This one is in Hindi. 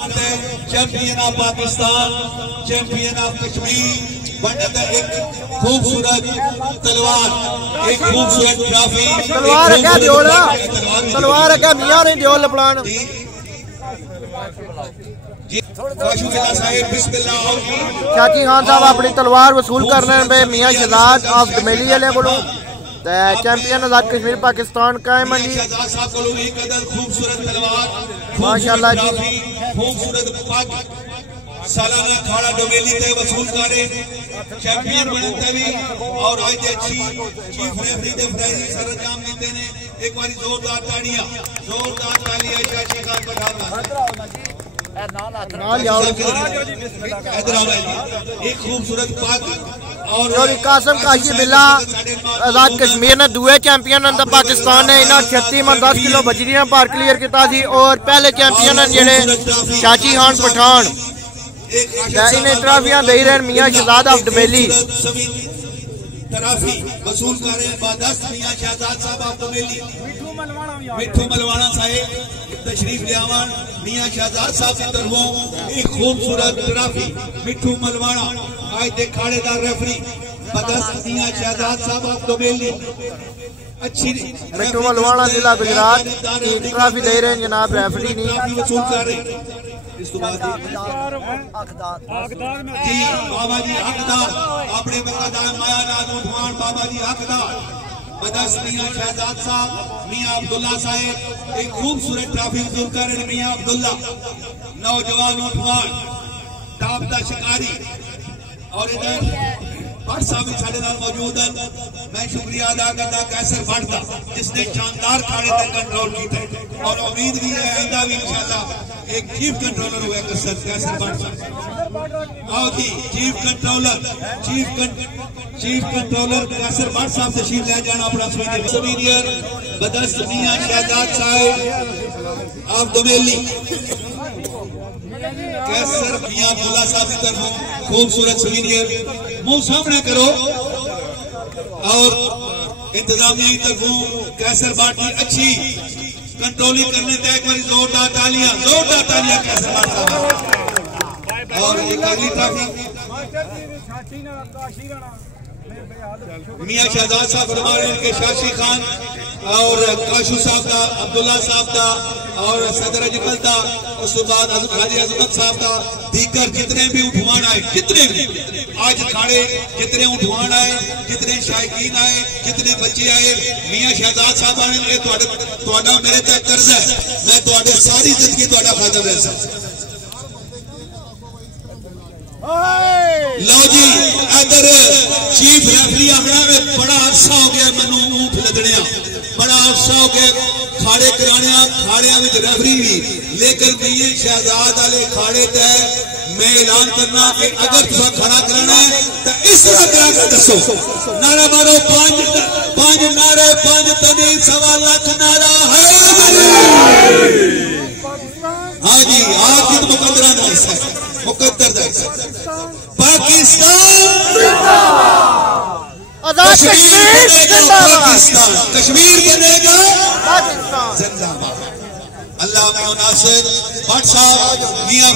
Champion of Pakistan, champion of Kashmir बनता एक खूबसूरत तलवार, एक खूबसूरत ट्रॉफी। तलवार है क्या ड्योल? तलवार है क्या मियां ने ड्योल लपड़ान? शाची खान साहब अपनी तलवार वसूल करने में मियां शहजाद ऑफ डमेली वाले को चैंपियन आजाद कश्मीर पाकिस्तान का है मंडी। माशाल्लाह जी सालाना खाड़ा डोमेली ते वसूल करे चैंपियन बनते भी और आज अच्छी चीफ रेफरी दे प्राइज सरंजाम देते ने। एक बारी जोरदार तालियां शाशी खान पठान एक खूबसूरत पाक और कासम काशी बिल्ला आजाद कश्मीर ने दुए चैंपियन पाकिस्तान ने इन्हें 36 में 10 किलो बजरियां पार क्लियर किया थी और पहले चैंपियन जेडे शाची खान पठान इन्हें ट्राफियां दे रहे मियां शहजाद ऑफ डमेली। ट्राफी वसूल करे बादस्त मियां शहजाद साहब ऑफ डमेली। मिठू मलवाना साहब तशरीफ लियावन मियां शहजाद साहब की तरफों एक खूबसूरत ट्राफी मिठू मलवाना आज दे खाड़ेदार रेफरी बादस्त मियां शहजाद साहब ऑफ डमेली। अच्छी मिठू मलवाना जिला गुजरात की ट्राफी दे रहे हैं जनाब रेफरी नहीं वसूल कर रहे। इस जी बाबा जी हकदार अपने वफादार माया नाज उठवान बाबा जी हकदार बदस मियां शहजाद साहब मियां अब्दुल्ला साहब एक खूबसूरत ट्रॉफी वसूल कर रहे। मियां अब्दुल्ला नौजवान उठवान टॉप दा शिकारी और इधर भट्ट साहब भी साढ़े नाल मौजूद हैं। मैं शुक्रिया अदा करता कैसर भट्ट का जिसने शानदार खाड़े तक कंट्रोल किया और उम्मीद भी है आइंदा भी इंशाल्लाह एक चीफ कंट्रोलर हुआ कैसर भट्ट साहब। आओ जी चीफ कंट्रोलर कैसर भट्ट साहब तशरीफ ले जाना अपना सीनियर बदस्त मियां शहजाद साहब ऑफ डमेली। कैसर मियां अब्दुल्ला साहब की तरफ खूबसूरत सीनियर मुंह सामने करो और इंतजामिया की तरफ कैसर भट्ट की अच्छी कंट्रोलिंग करने तक एक बारी जोरदार तालियां कैसर भट्ट साहब। और एक अगली ट्रॉफी मियां शहजाद साहब फरमा रहे हैं कि शाशी खान और काशू साहब का अब्दुल्ला साहब का और सदर अजकल का उस बाद हाजी अजमत साहब का दीगर जितने भी उठवान आए जितने भी आज खाड़े जितने उठवान आए जितने शायकीन आए जितने बच्चे आए मियां शहजाद साहब आने मेरे तक कर्ज है मैं तुहाडे सारी जिंदगी तुहाडा खादम रह सकता। लो जी इधर चीफ रेफरी आखना में बड़ा अरसा हो गया मैनू ऊठ लदनिया बड़ा अरसा हो गया खाड़े कराने खाड़िया में रेफरी भी लेकिन मियां शहजाद वाले खाड़े तय मैं ऐलान करना कि अगर तुम खड़ा कराना है तो इस तरह करा कर दसो नारा मारो पांच नारे 5 तनी 1.25 लाख नारा है। हाँ जी आप मुकद्दरा ना हिस्सा मुकद्दर का हिस्सा पाकिस्तान कश्मीर बनेगा पाकिस्तान जिंदाबाद। अल्लाह में नासिर भट्ट साहब मियां